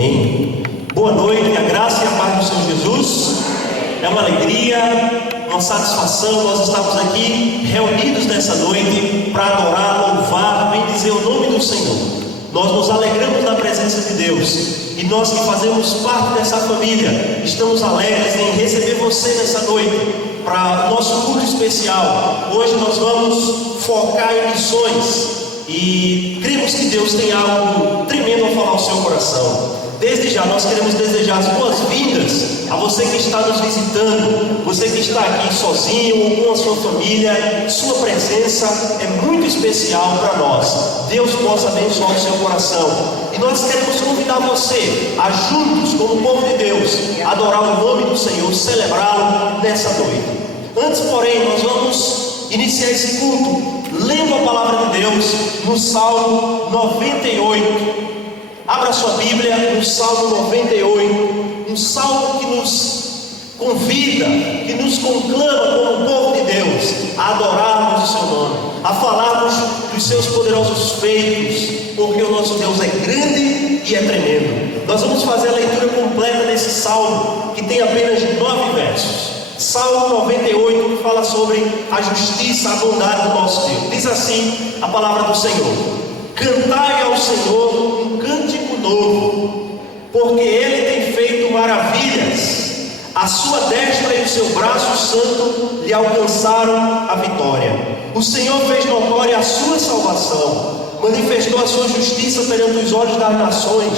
Amém. Boa noite, a graça e a paz do Senhor Jesus. É uma alegria, uma satisfação nós estamos aqui reunidos nessa noite para adorar, louvar, bendizer o nome do Senhor. Nós nos alegramos na presença de Deus e nós que fazemos parte dessa família estamos alegres em receber você nessa noite para o nosso culto especial. Hoje nós vamos focar em missões e cremos que Deus tem algo tremendo a falar ao seu coração. Desde já nós queremos desejar as boas-vindas a você que está nos visitando, você que está aqui sozinho ou com a sua família. Sua presença é muito especial para nós. Deus possa abençoar o seu coração. E nós queremos convidar você a juntos, como povo de Deus, adorar o nome do Senhor, celebrá-lo nessa noite. Antes, porém, nós vamos iniciar esse culto lendo a palavra de Deus no Salmo 98. Abra sua Bíblia no Salmo 98, um salmo que nos convida, que nos conclama como povo de Deus a adorarmos o seu nome, a falarmos dos seus poderosos feitos, porque o nosso Deus é grande e é tremendo. Nós vamos fazer a leitura completa desse salmo, que tem apenas 9 versos. Salmo 98, que fala sobre a justiça, a bondade do nosso Deus. Diz assim a palavra do Senhor: cantai ao Senhor um cântico novo, porque Ele tem feito maravilhas. A sua destra e o seu braço santo lhe alcançaram a vitória. O Senhor fez notória a sua salvação, manifestou a sua justiça perante os olhos das nações,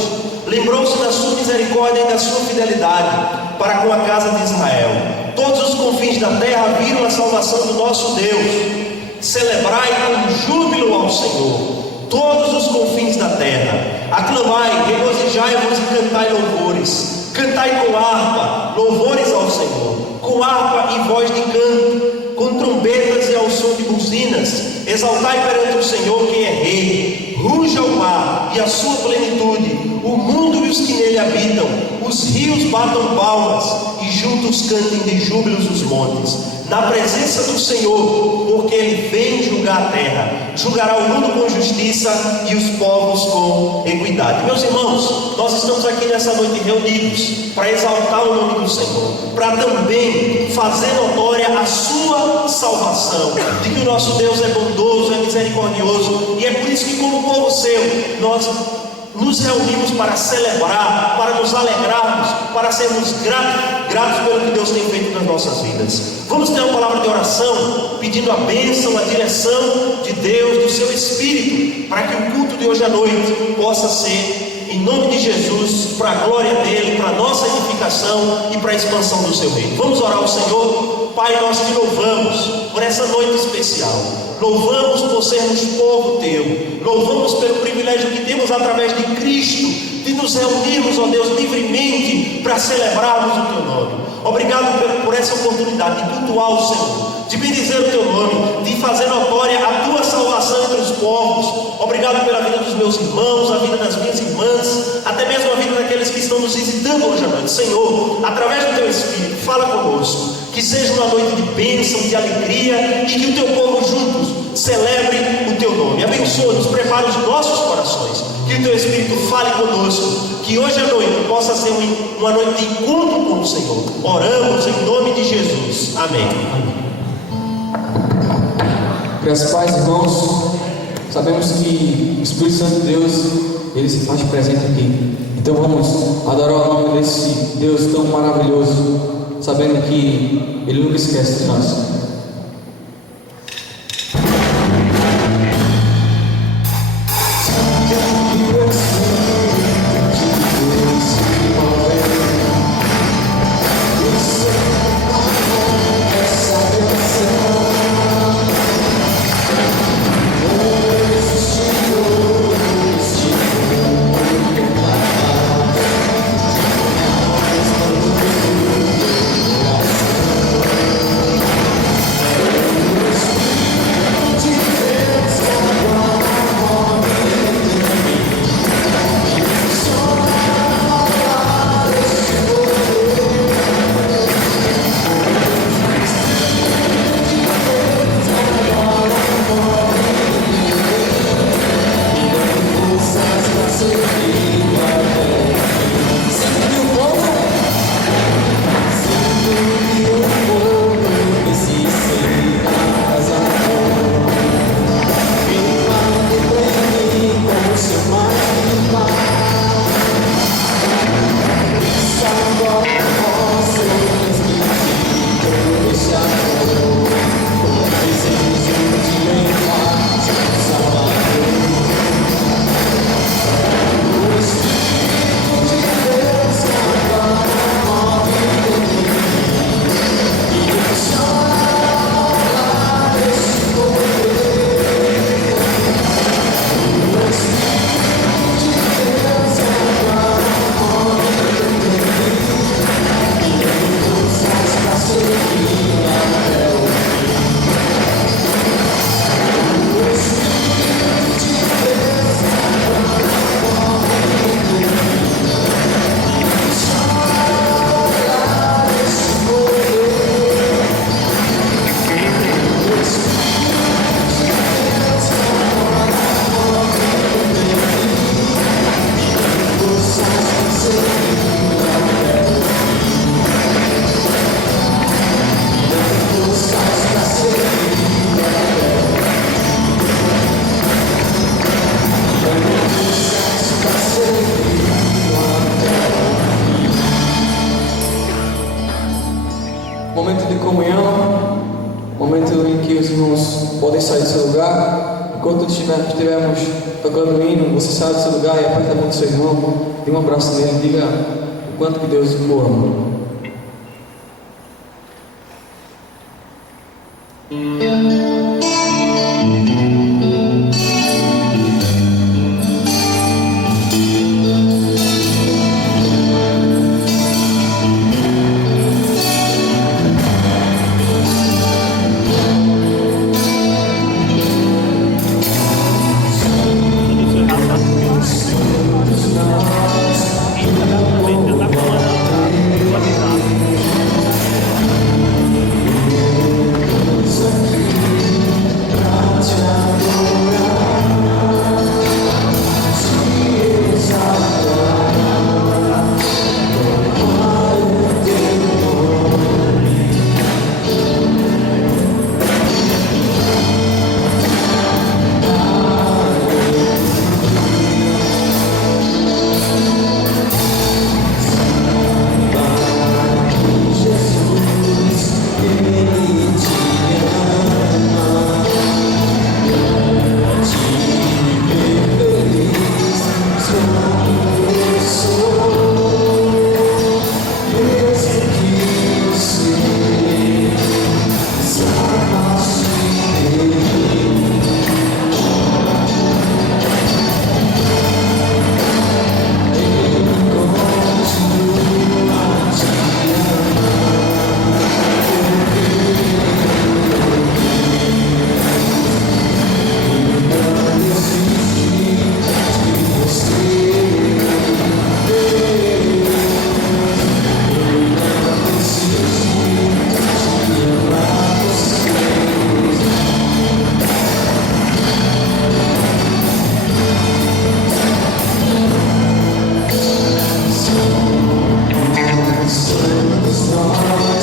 lembrou-se da sua misericórdia e da sua fidelidade para com a casa de Israel. Todos os confins da terra viram a salvação do nosso Deus. Celebrai com júbilo ao Senhor todos os confins da terra. Aclamai, regozijai-vos e cantai louvores. Cantai com harpa, louvores ao Senhor, com harpa e voz de canto, com trombetas e ao som de buzinas. Exaltai perante o Senhor quem é rei. Ruja o mar e a sua plenitude, o mundo e os que nele habitam. Os rios batam palmas e juntos cantem de júbilos os montes. Na presença do Senhor, porque Ele vem julgar a terra, julgará o mundo com justiça e os povos com equidade. Meus irmãos, nós estamos aqui nessa noite reunidos para exaltar o nome do Senhor, para também fazer notória a sua salvação, de que o nosso Deus é bondoso, é misericordioso, e é por isso que, como povo seu, nós nos reunimos para celebrar, para nos alegrarmos, para sermos gratos pelo que Deus tem feito nas nossas vidas. Vamos ter uma palavra de oração, pedindo a bênção, a direção de Deus, do seu Espírito, para que o culto de hoje à noite possa ser, em nome de Jesus, para a glória dEle, para a nossa edificação e para a expansão do seu reino. Vamos orar ao Senhor. Pai, nós te louvamos por essa noite especial. Louvamos por sermos povo teu. Louvamos pelo privilégio que temos através de Cristo, de nos reunirmos, ó Deus, livremente para celebrarmos o teu nome. Obrigado por essa oportunidade de cultuar o Senhor, de bendizer o teu nome, de fazer notória a tua salvação entre os povos. Obrigado pela vida dos meus irmãos, a vida das minhas irmãs, até mesmo a vida daqueles que estão nos visitando hoje à noite. Senhor, através do teu Espírito, fala conosco. Que seja uma noite de bênção, de alegria, e que o teu povo juntos celebre o teu nome. Abençoa-nos, prepara os nossos corações, que o teu Espírito fale conosco, que hoje à noite possa ser uma noite de encontro com o Senhor. Oramos em nome de Jesus. Amém. Graças a Deus, irmãos, sabemos que o Espírito Santo de Deus, Ele se faz presente aqui. Então vamos adorar o nome desse Deus tão maravilhoso, sabendo que Ele nunca esquece de nós. enquanto estivermos tocando o hino, você sai do seu lugar e aperta a mão do seu irmão, dê um abraço nele e diga o quanto que Deus o ama. Estamos olhando atrás.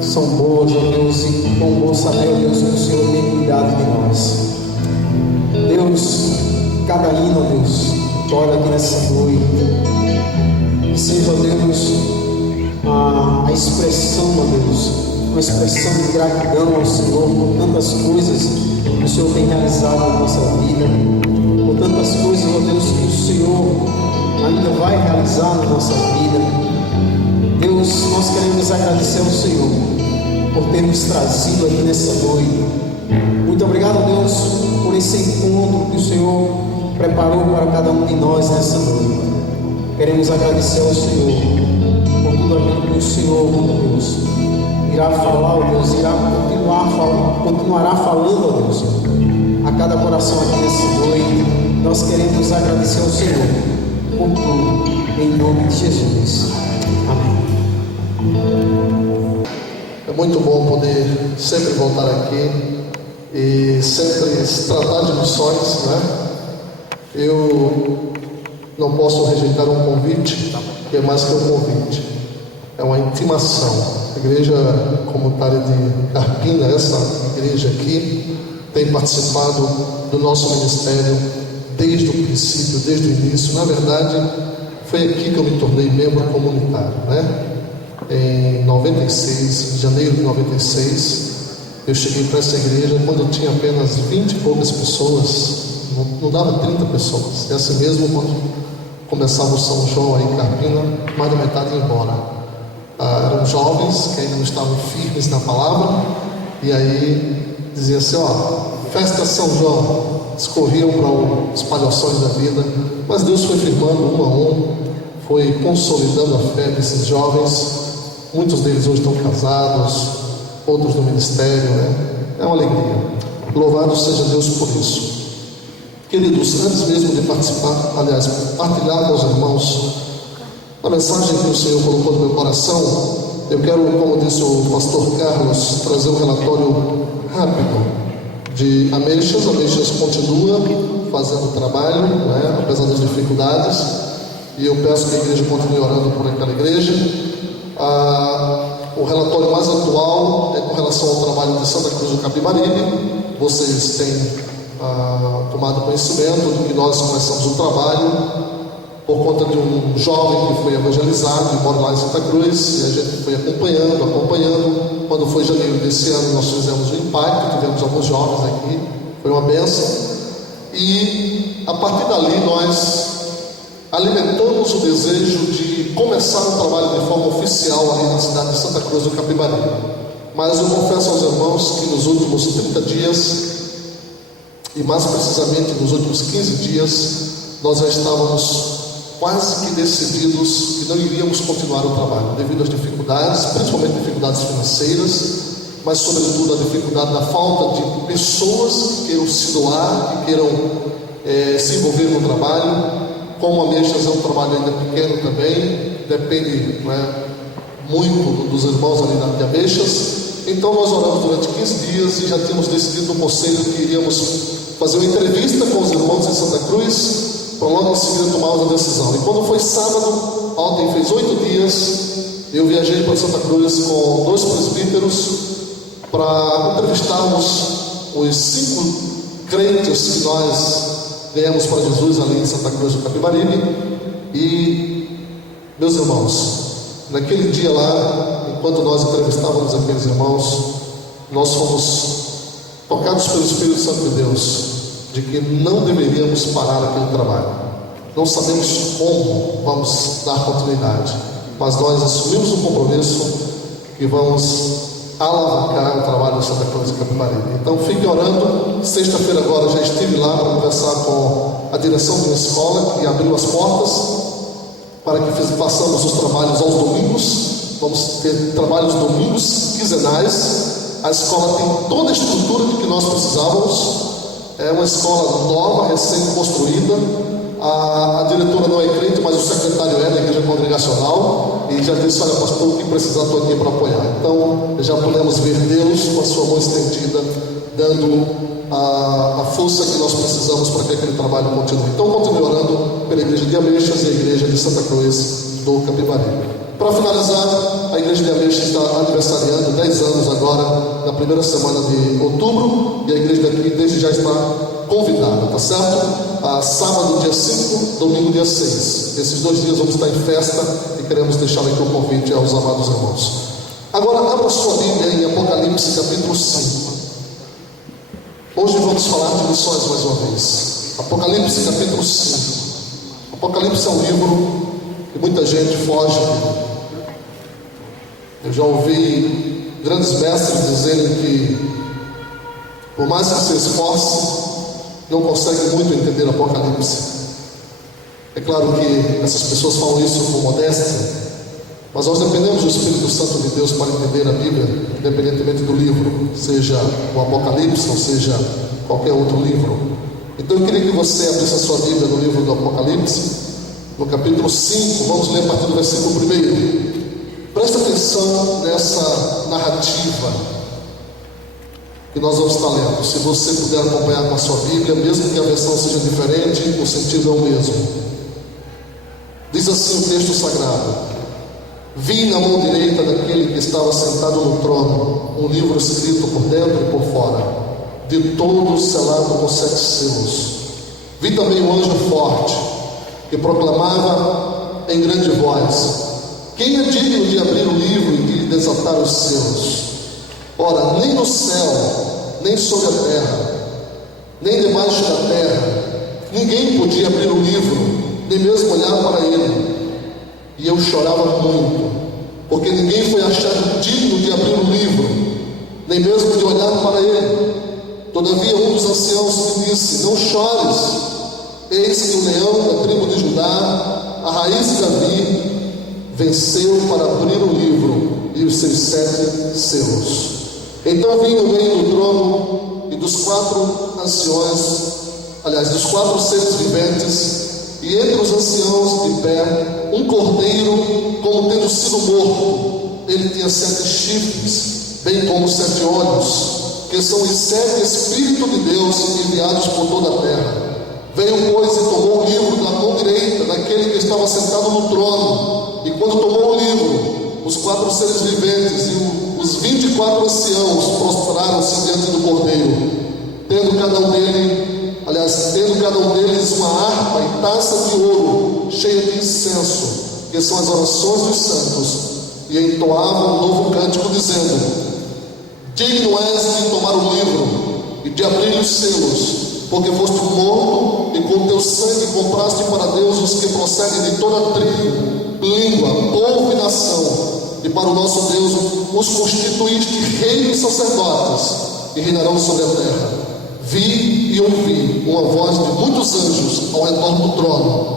são boas, ó Deus, e quão bom saber, ó Deus, que o Senhor tem cuidado de nós. Deus, cada hino, ó Deus, toca aqui nessa noite, que seja, ó Deus, a expressão, ó Deus, uma expressão de gratidão ao Senhor por tantas coisas que o Senhor tem realizado na nossa vida, por tantas coisas, ó Deus, que o Senhor ainda vai realizar na nossa vida. Deus, nós queremos agradecer ao Senhor por ter nos trazido aqui nessa noite. Muito obrigado, Deus, por esse encontro que o Senhor preparou para cada um de nós nessa noite. Queremos agradecer ao Senhor por tudo aquilo que o Senhor, Deus, irá falar, ó Deus, continuará falando, ó Deus, a cada coração aqui nessa noite. Nós queremos agradecer ao Senhor por tudo, em nome de Jesus. Amém. É muito bom poder sempre voltar aqui e sempre tratar de missões, né? Eu não posso rejeitar um convite, que é mais que um convite, é uma intimação. A igreja comunitária de Carpina, essa igreja aqui, tem participado do nosso ministério desde o princípio, desde o início. Na verdade, foi aqui que eu me tornei membro comunitário, né? Em 96, em janeiro de 96, eu cheguei para essa igreja quando eu tinha apenas 20 e poucas pessoas, não dava 30 pessoas. E assim mesmo, quando começava o São João aí em Carpina, mais da metade ia embora. Eram jovens que ainda não estavam firmes na palavra, e aí dizia assim: ó, festa São João. Escorriam para os palhações da vida, mas Deus foi firmando um a um, foi consolidando a fé desses jovens. Muitos deles hoje estão casados, outros no ministério, né? É uma alegria. Louvado seja Deus por isso. Queridos, antes mesmo de participar, aliás, partilhar com os irmãos a mensagem que o Senhor colocou no meu coração, eu quero, como disse o pastor Carlos, trazer um relatório rápido de Ameixas. Ameixas continua fazendo trabalho, né, apesar das dificuldades, e eu peço que a igreja continue orando por aquela igreja. O relatório mais atual é com relação ao trabalho de Santa Cruz do Capibaribe. Vocês têm tomado conhecimento de que nós começamos o trabalho por conta de um jovem que foi evangelizado e mora lá em Santa Cruz, e a gente foi acompanhando. Quando foi janeiro desse ano, nós fizemos um impacto, tivemos alguns jovens aqui, foi uma bênção, e a partir dali nós alimentamos o desejo de começar o trabalho de forma oficial ali na cidade de Santa Cruz do Capibaribe. Mas eu confesso aos irmãos que nos últimos 30 dias, e mais precisamente nos últimos 15 dias, nós já estávamos quase que decididos que não iríamos continuar o trabalho, devido às dificuldades, principalmente dificuldades financeiras, mas sobretudo a dificuldade da falta de pessoas que queiram se doar, que queiram se envolver no trabalho. Como a Ameixas é um trabalho ainda pequeno também, depende, muito dos irmãos ali de Ameixas. Então nós oramos durante 15 dias e já tínhamos decidido no conselho que iríamos fazer uma entrevista com os irmãos em Santa Cruz, para logo em seguida tomarmos a decisão. E quando foi sábado, ontem fez 8 dias, eu viajei para Santa Cruz com 2 presbíteros para entrevistarmos os 5 crentes que nós ganhamos para Jesus ali em Santa Cruz do Capibaribe. E, meus irmãos, naquele dia lá, enquanto nós entrevistávamos aqueles irmãos, nós fomos tocados pelo Espírito Santo de Deus de que não deveríamos parar aquele trabalho. Não sabemos como vamos dar continuidade, mas nós assumimos um compromisso que vamos alavancar o trabalho de Santa Cruz do Capibaribe. Então fiquem orando. Sexta-feira agora já estive lá para conversar com a direção de uma escola que abriu as portas para que façamos os trabalhos aos domingos. Vamos ter trabalhos domingos quinzenais. A escola tem toda a estrutura de que nós precisávamos. É uma escola nova, recém-construída. A diretora não é crente, mas o secretário é da igreja congregacional, e já disse: olha, pastor, o que precisar, estou aqui para apoiar. Então já podemos ver Deus com a sua mão estendida, dando a força que nós precisamos para que aquele trabalho continue. Então continue orando pela igreja de Ameixas e a igreja de Santa Cruz do Capibaribe. Para finalizar, a Igreja de Ameixa está aniversariando 10 anos agora, na primeira semana de outubro, e a igreja daqui desde já está convidada, tá certo? Sábado, dia 5, domingo, dia 6. Esses 2 dias vamos estar em festa e queremos deixar aqui o convite aos amados irmãos. Agora, abra sua Bíblia em Apocalipse, capítulo 5. Hoje vamos falar de missões mais uma vez. Apocalipse, capítulo 5. Apocalipse é um livro que muita gente foge dele. Eu já ouvi grandes mestres dizerem que, por mais que se esforce, não consegue muito entender Apocalipse. É claro que essas pessoas falam isso com modéstia, mas nós dependemos do Espírito Santo de Deus para entender a Bíblia, independentemente do livro, seja o Apocalipse ou seja qualquer outro livro. Então eu queria que você abrisse a sua Bíblia no livro do Apocalipse, no capítulo 5, vamos ler a partir do versículo 1. Presta atenção nessa narrativa que nós vamos estar lendo. Se você puder acompanhar com a sua Bíblia, mesmo que a versão seja diferente, o sentido é o mesmo. Diz assim o texto sagrado: vi na mão direita daquele que estava sentado no trono um livro escrito por dentro e por fora, de todo selado com 7 selos. Vi também um anjo forte que proclamava em grande voz: quem é digno de abrir o livro e de lhe desatar os selos? Ora, nem no céu, nem sobre a terra, nem debaixo da terra, ninguém podia abrir o livro, nem mesmo olhar para ele. E eu chorava muito, porque ninguém foi achado digno de abrir o livro, nem mesmo de olhar para ele. Todavia um dos anciãos me disse: não chores, eis que o leão da tribo de Judá, a raiz de Davi, venceu para abrir o livro e os seus 7 selos. Então vi no meio do trono e dos 4 anciões, dos 4 seres viventes, e entre os anciãos de pé, um cordeiro, como tendo sido morto. Ele tinha 7 chifres, bem como 7 olhos, que são os 7 Espíritos de Deus enviados por toda a terra. Veio, pois, e tomou o livro da mão direita daquele que estava sentado no trono. E quando tomou o livro, os 4 seres viventes e os 24 anciãos prostraram-se diante do cordeiro, tendo cada um deles uma harpa e taça de ouro cheia de incenso, que são as orações dos santos, e entoavam um novo cântico, dizendo: digno és de tomar o livro e de abrir os selos, porque foste morto e com teu sangue compraste para Deus os que procedem de toda tribo, língua, povo e nação, e para o nosso Deus os constituíste reis e sacerdotes, e reinarão sobre a terra. Vi e ouvi uma voz de muitos anjos ao redor do trono,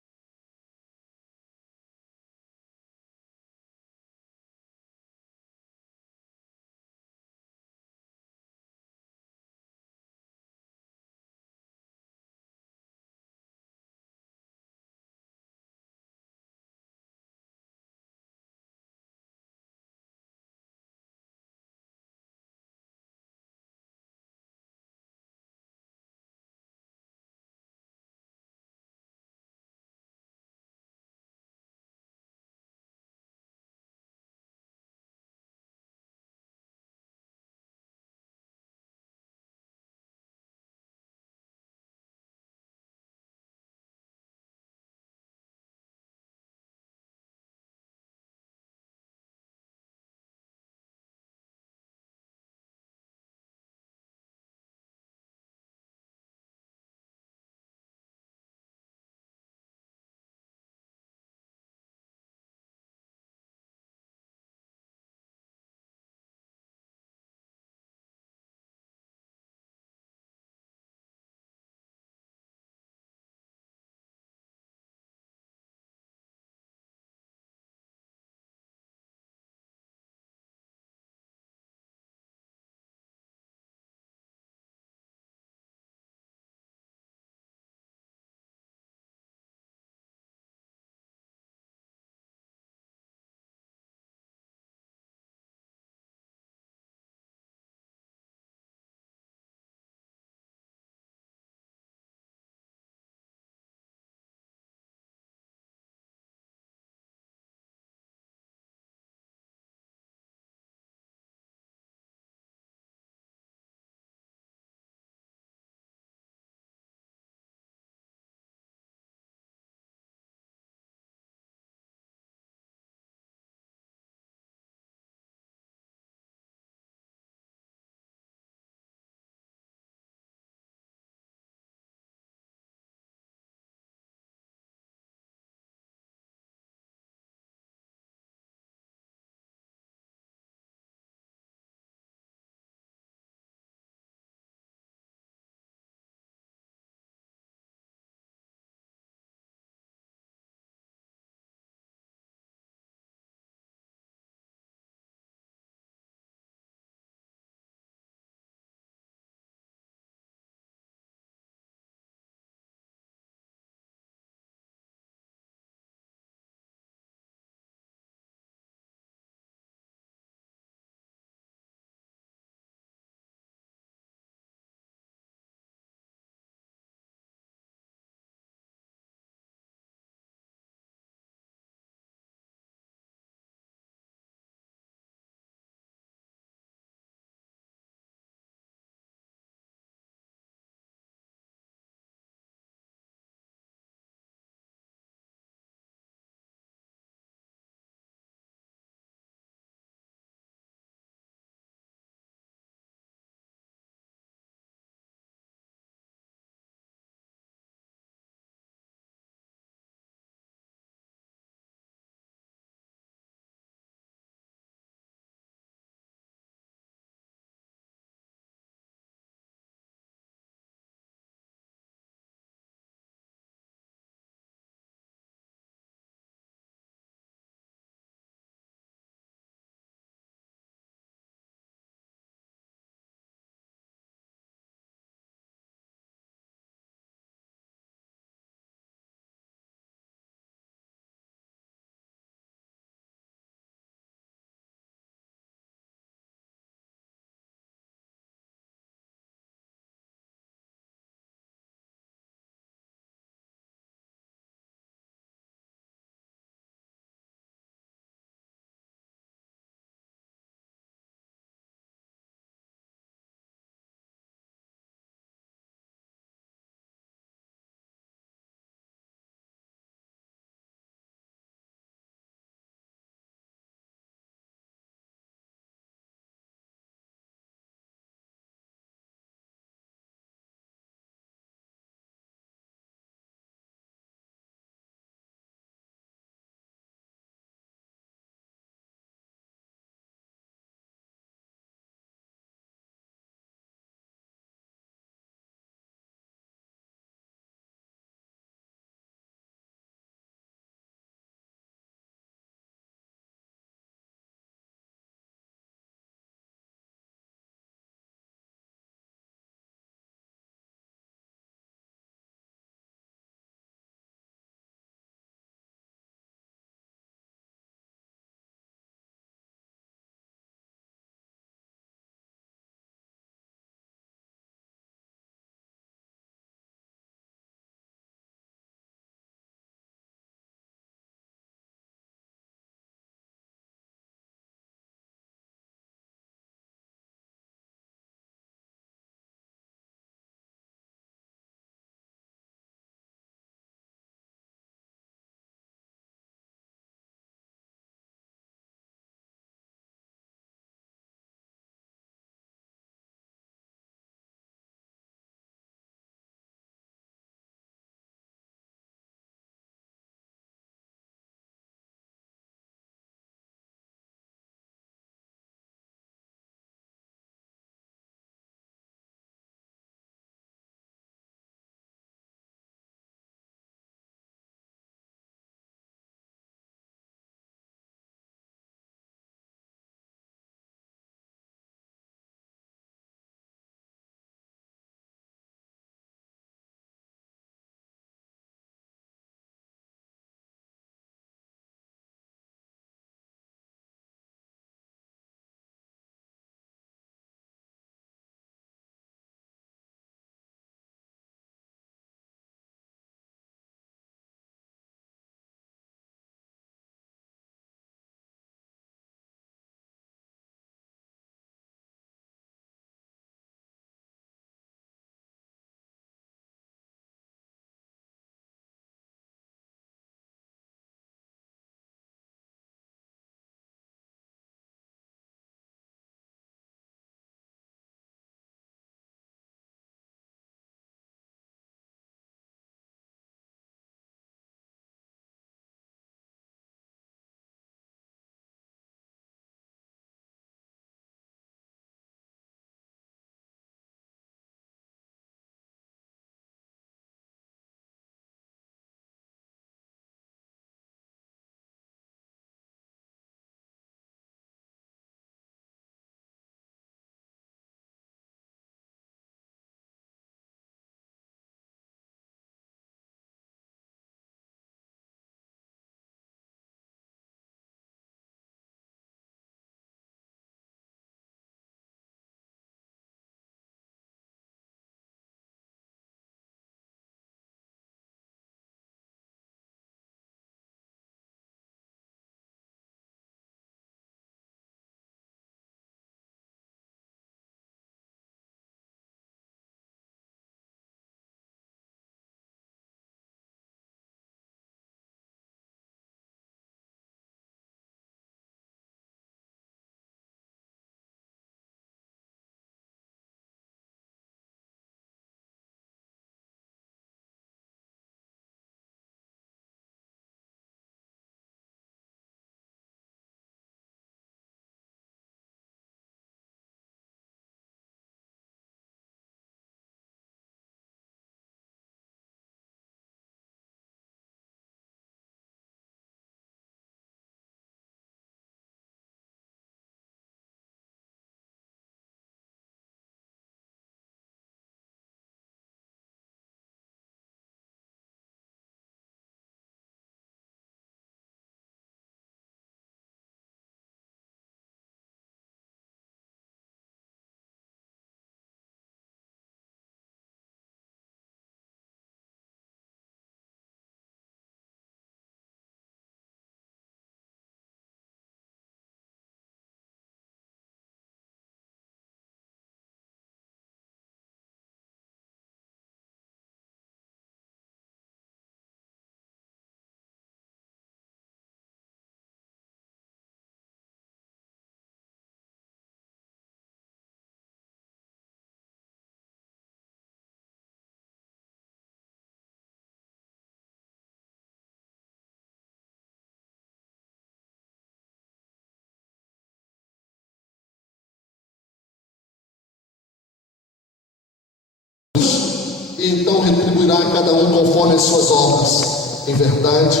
e então retribuirá a cada um conforme as suas obras. Em verdade,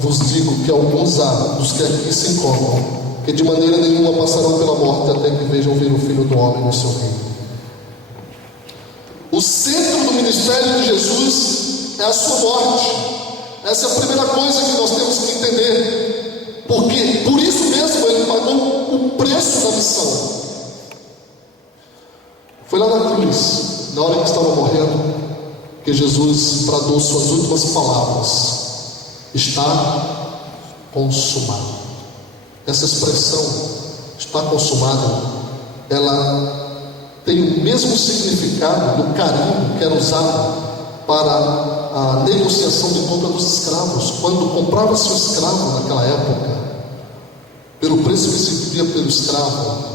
vos digo que alguns há dos que aqui se encontram, que de maneira nenhuma passarão pela morte até que vejam vir o Filho do Homem no seu reino. O centro do ministério de Jesus é a sua morte. Essa é a primeira coisa que nós temos que entender, porque por isso mesmo ele pagou o preço da missão. Foi lá na cruz, na hora que estava morrendo, que Jesus bradou suas últimas palavras: está consumado. Essa expressão, está consumado, ela tem o mesmo significado do carimbo que era usado para a negociação de compra dos escravos. Quando comprava-se o escravo naquela época, pelo preço que se pedia pelo escravo,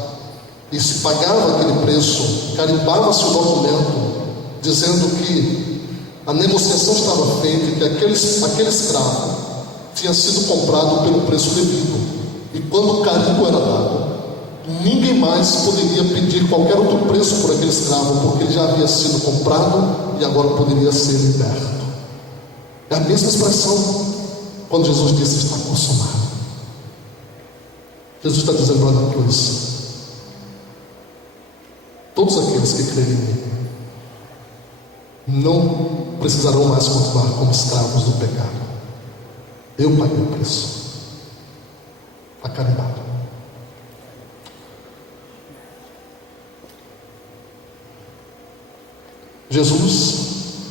e se pagava aquele preço, carimbava-se o documento dizendo que a negociação estava feita e que aquele escravo tinha sido comprado pelo preço devido. E quando o carimbo era dado, ninguém mais poderia pedir qualquer outro preço por aquele escravo, porque ele já havia sido comprado e agora poderia ser liberto. É a mesma expressão quando Jesus disse: está consumado. Jesus está dizendo lá na cruz: todos aqueles que crerem em mim não precisarão mais continuar como escravos do pecado. Eu paguei o preço. Está carimbado. Jesus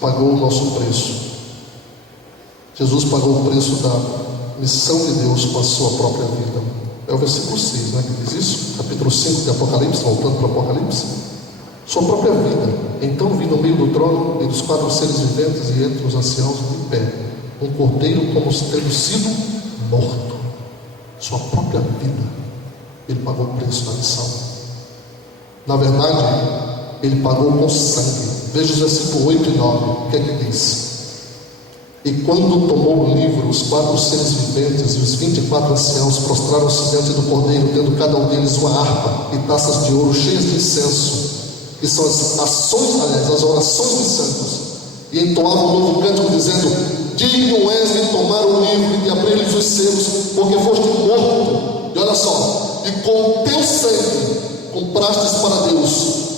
pagou o nosso preço. Jesus pagou o preço da missão de Deus com a sua própria vida. É o versículo 6, né, que diz isso, capítulo 5 de Apocalipse, voltando para o Apocalipse. Sua própria vida. Então vi no meio do trono e dos 4 seres viventes e entre os anciãos de pé um cordeiro como tendo sido morto. Sua própria vida. Ele pagou o preço da missão. Na verdade, ele pagou com sangue. Veja os versículos 8 e 9. O que é que diz? E quando tomou o livro, os 4 seres viventes e os 24 anciãos prostraram-se diante do cordeiro, tendo cada um deles uma harpa e taças de ouro cheias de incenso, que são as orações dos santos, e entoavam um novo cântico, dizendo: digno és de tomar o livro e de abrir-lhes os selos, porque foste morto, e olha só, e com o teu sangue comprastes para Deus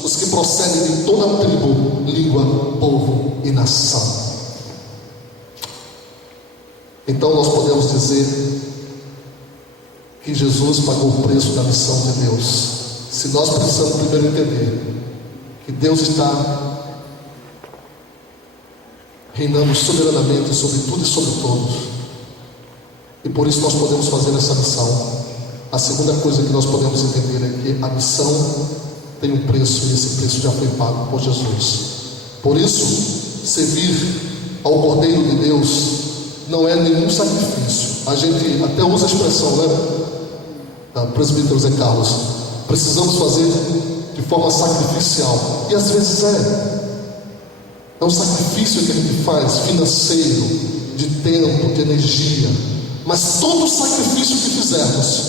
os que procedem de toda tribo, língua, povo e nação. Então nós podemos dizer que Jesus pagou o preço da missão de Deus. Se nós precisamos primeiro entender que Deus está reinando soberanamente sobre tudo e sobre todos, e por isso nós podemos fazer essa missão. A segunda coisa que nós podemos entender é que a missão tem um preço, e esse preço já foi pago por Jesus. Por isso, servir ao Cordeiro de Deus não é nenhum sacrifício. A gente até usa a expressão, né, presbítero Zé Carlos, precisamos fazer de forma sacrificial, e às vezes é um sacrifício que a gente faz, financeiro, de tempo, de energia, mas todo sacrifício que fizermos,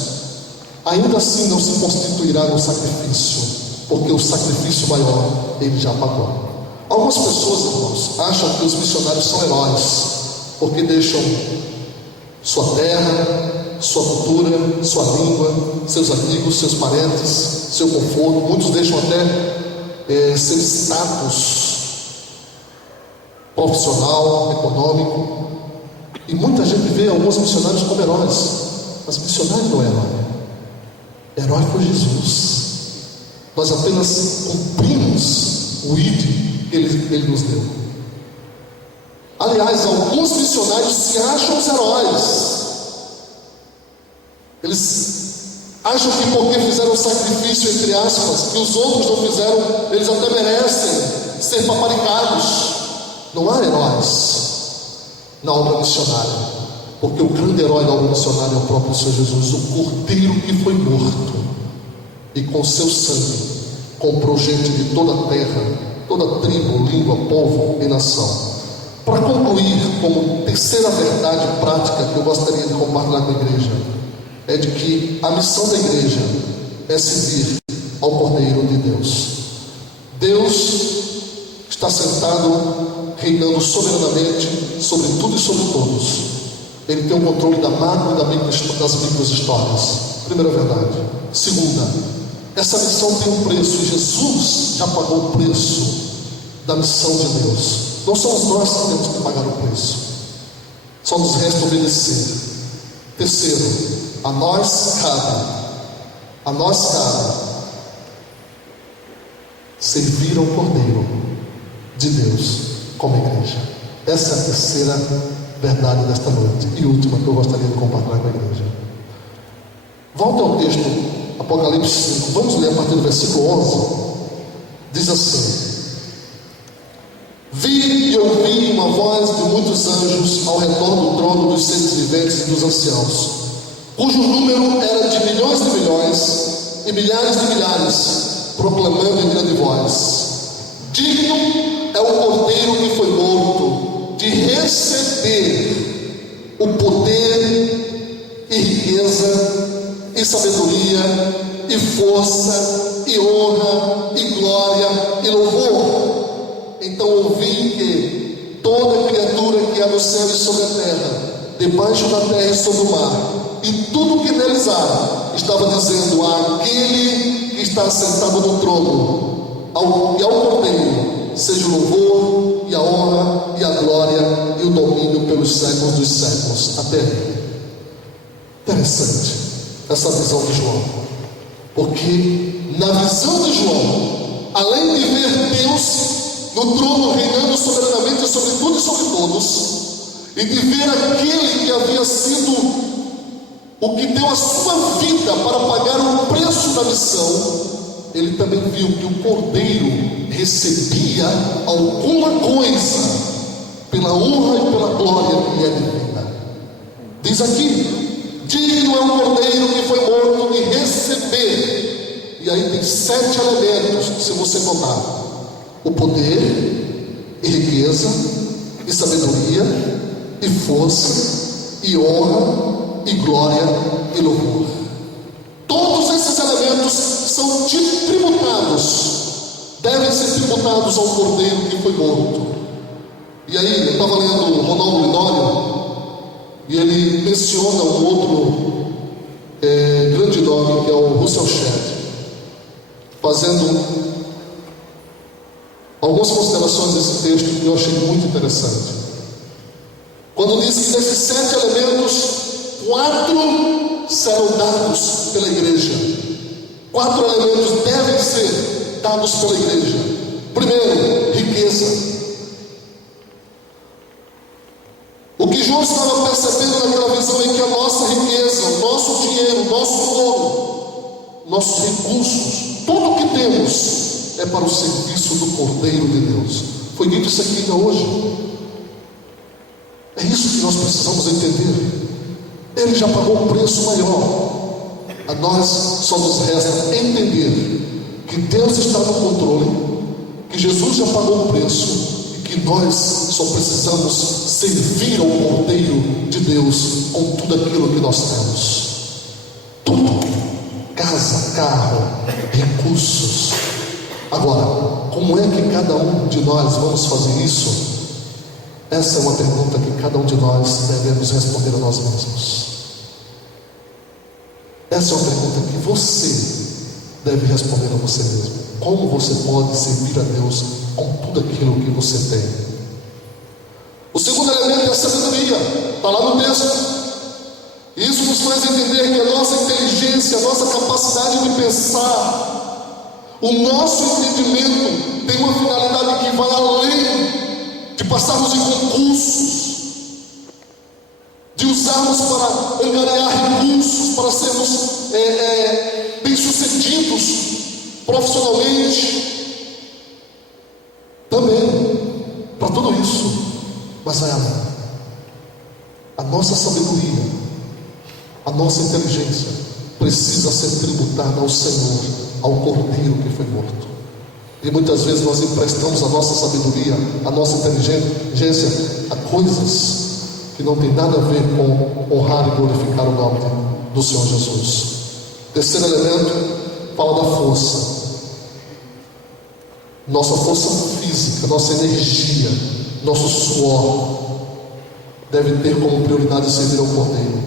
ainda assim não se constituirá no sacrifício, porque o sacrifício maior ele já pagou. Algumas pessoas, irmãos, acham que os missionários são heróis, porque deixam sua terra, sua cultura, sua língua, seus amigos, seus parentes, seu conforto. Muitos deixam até seu status profissional, econômico, e muita gente vê alguns missionários como heróis, mas missionário não é herói. Herói foi Jesus. Nós apenas cumprimos o ID que ele nos deu. Aliás, alguns missionários se acham os heróis. Eles acham que porque fizeram sacrifício, entre aspas, que os outros não fizeram, eles até merecem ser paparicados. Não há heróis na obra missionária, porque o grande herói da obra missionária é o próprio Senhor Jesus, o Cordeiro que foi morto e com seu sangue comprou gente de toda a terra, toda tribo, língua, povo e nação. Para concluir, como terceira verdade prática que eu gostaria de compartilhar com a igreja, é de que a missão da igreja é servir ao Cordeiro de Deus. Deus está sentado reinando soberanamente sobre tudo e sobre todos. Ele tem o controle da macro e das micro histórias. Primeira verdade. Segunda, essa missão tem um preço, e Jesus já pagou o preço da missão de Deus. Não somos nós que temos que pagar o preço, só nos resta obedecer. Terceiro, a nós cabe servir ao Cordeiro de Deus como igreja. Essa é a terceira verdade desta noite e última que eu gostaria de compartilhar com a igreja. Volta ao texto Apocalipse 5, vamos ler a partir do versículo 11. Diz assim: vi e ouvi uma voz de muitos anjos ao redor do trono dos seres viventes e dos anciãos, cujo número era de milhões de milhões e milhares de milhares, proclamando em grande voz: digno é o Cordeiro que foi morto de receber o poder e riqueza e sabedoria e força e honra e glória e louvor. Então ouvi que toda criatura que há no céu e sobre a terra, debaixo da terra e sobre o mar, e tudo que neles há, estava dizendo àquele que está sentado no trono e ao Cordeiro seja o louvor e a honra e a glória e o domínio pelos séculos dos séculos. Até aí. Interessante essa visão de João, porque na visão de João, além de ver Deus no trono reinando soberanamente sobre tudo e sobre todos, e de ver aquele que havia sido o que deu a sua vida para pagar o preço da missão, ele também viu que o Cordeiro recebia alguma coisa pela honra e pela glória que lhe é devida. Diz aqui: digno é o Cordeiro que foi morto de receber. E aí tem 7 elementos, se você contar: o poder e riqueza e sabedoria e força e honra e glória e louvor. Todos esses elementos são tributados, devem ser tributados ao Cordeiro que foi morto. E aí eu estava lendo Ronaldo Linório, e ele menciona um outro grande nome, que é o Russell Shedd, fazendo algumas considerações desse texto que eu achei muito interessante. Quando diz que desses 7 elementos, 4 serão dados pela igreja. 4 elementos devem ser dados pela igreja. Primeiro, riqueza. O que João estava percebendo naquela visão é que a nossa riqueza, o nosso dinheiro, o nosso ouro, nossos recursos, tudo o que temos é para o serviço do Cordeiro de Deus. Foi dito isso aqui ainda hoje. É isso que nós precisamos entender. Ele já pagou um preço maior. A nós só nos resta entender que Deus está no controle, que Jesus já pagou o preço, que nós só precisamos servir ao Cordeiro de Deus com tudo aquilo que nós temos. Tudo: casa, carro, recursos. Agora, como é que cada um de nós vamos fazer isso? Essa é uma pergunta que cada um de nós devemos responder a nós mesmos. Essa é uma pergunta que você deve responder a você mesmo. Como você pode servir a Deus com tudo aquilo que você tem? O segundo elemento é a sabedoria. Está lá no texto. Isso nos faz entender que a nossa inteligência, a nossa capacidade de pensar, o nosso entendimento tem uma finalidade que vai além de passarmos em concursos, de usarmos para angariar recursos, para sermos bem-sucedidos profissionalmente, também para tudo isso, mas vai além. A nossa sabedoria, a nossa inteligência precisa ser tributada ao Senhor, ao Cordeiro que foi morto. E muitas vezes nós emprestamos a nossa sabedoria, a nossa inteligência a coisas que não tem nada a ver com honrar e glorificar o nome do Senhor Jesus. Terceiro elemento, fala da força. Nossa força física, nossa energia, nosso suor deve ter como prioridade servir ao Cordeiro.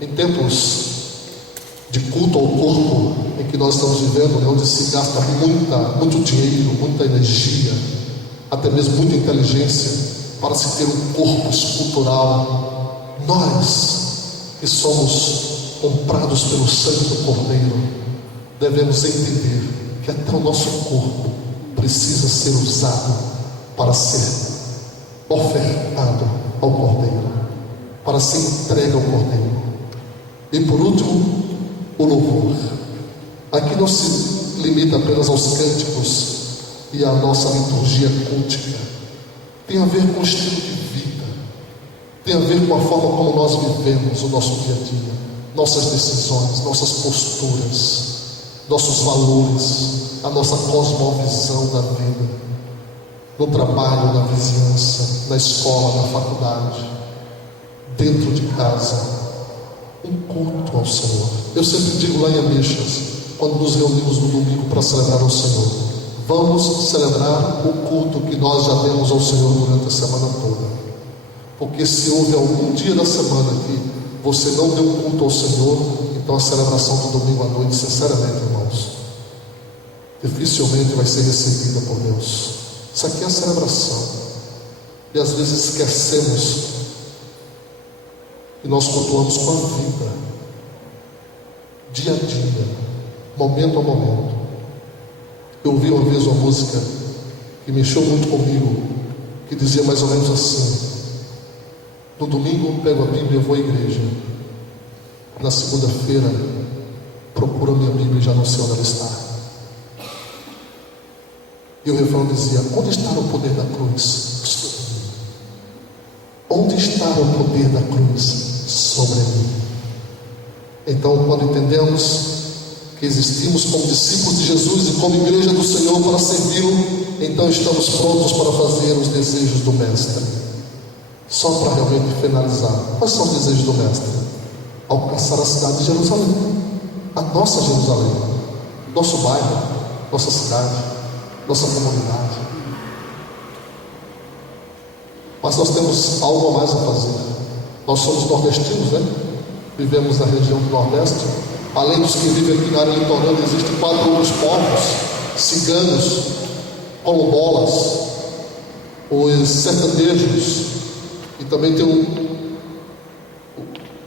Em tempos de culto ao corpo em que nós estamos vivendo, onde se gasta muito dinheiro, muita energia, até mesmo muita inteligência para se ter um corpo escultural, nós que somos comprados pelo sangue do Cordeiro devemos entender que até o nosso corpo precisa ser usado para ser ofertado ao Cordeiro, para ser entregue ao Cordeiro. E por último, o louvor. Aqui não se limita apenas aos cânticos e à nossa liturgia cultica. Tem a ver com o estilo de vida, tem a ver com a forma como nós vivemos o nosso dia a dia, nossas decisões, nossas posturas, nossos valores, a nossa cosmovisão da vida, no trabalho, na vizinhança, na escola, na faculdade, dentro de casa. Um culto ao Senhor. Eu sempre digo lá em Ameixas, quando nos reunimos no domingo para celebrar ao Senhor, vamos celebrar o culto que nós já demos ao Senhor durante a semana toda. Porque se houve algum dia da semana que você não deu culto ao Senhor, então a celebração do domingo à noite, sinceramente, irmãos, dificilmente vai ser recebida por Deus. Isso aqui é a celebração. E às vezes esquecemos que nós cultuamos com a vida, dia a dia, momento a momento. Eu ouvi uma vez uma música que mexeu muito comigo, que dizia mais ou menos assim: no domingo eu pego a Bíblia e vou à igreja, na segunda-feira procuro a minha Bíblia e já não sei onde ela está. E o refrão dizia: onde está o poder da cruz? Onde está o poder da cruz? Sobre mim. Então, quando entendemos que existimos como discípulos de Jesus e como igreja do Senhor para servi-lo, então estamos prontos para fazer os desejos do Mestre. Só para realmente finalizar, quais são os desejos do Mestre? Alcançar a cidade de Jerusalém, a nossa Jerusalém, nosso bairro, nossa cidade, nossa comunidade. Mas nós temos algo a mais a fazer. Nós somos nordestinos, né? Vivemos na região do Nordeste. Além dos que vivem aqui na área litorânea, existem 4 outros povos: ciganos, quilombolas, os sertanejos, e também tem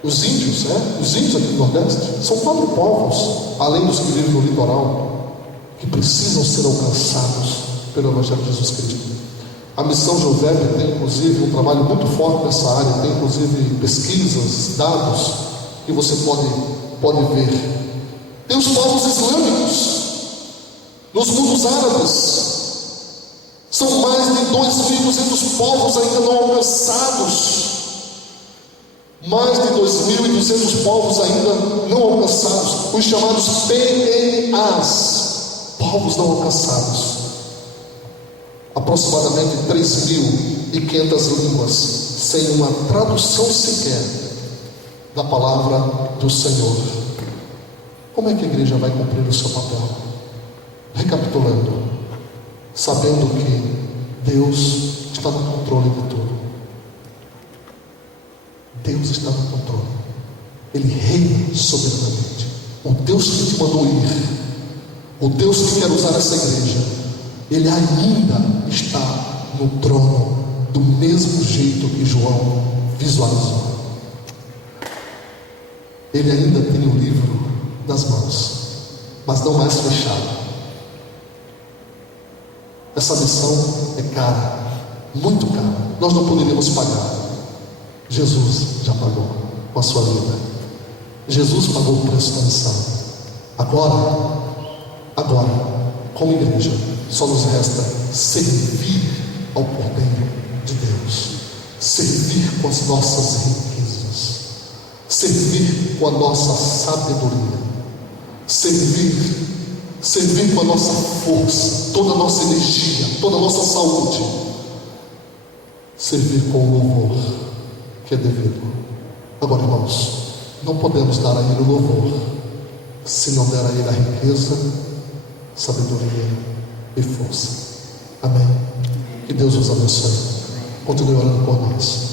os índios, né? Os índios aqui do Nordeste. São 4 povos, além dos que vivem no litoral, que precisam ser alcançados pelo Evangelho de Jesus Cristo. A Missão Jovem tem inclusive um trabalho muito forte nessa área, tem inclusive pesquisas, dados que você pode ver. Tem os povos islâmicos, nos mundos árabes, são mais de 2.200 povos ainda não alcançados, mais de 2.200 povos ainda não alcançados, os chamados PNAs, povos não alcançados. Aproximadamente 3.500 línguas, sem uma tradução sequer da palavra do Senhor. Como é que a igreja vai cumprir o seu papel? Recapitulando, sabendo que Deus está no controle de tudo. Deus está no controle. Ele reina soberanamente. O Deus que te mandou ir, o Deus que quer usar essa igreja, Ele ainda está no trono, do mesmo jeito que João visualizou. Ele ainda tem o livro nas mãos, mas não mais fechado. Essa missão é cara, muito cara. Nós não poderíamos pagar. Jesus já pagou com a sua vida. Jesus pagou o preço da missão. Agora, como igreja, só nos resta servir ao Cordeiro de Deus, servir com as nossas riquezas, servir com a nossa sabedoria, servir com a nossa força, toda a nossa energia, toda a nossa saúde, servir com o louvor que é devido. Agora, irmãos, não podemos dar a Ele o louvor se não der a Ele a riqueza, sabedoria e força. Amém. Que Deus os abençoe. Continue orando por nós.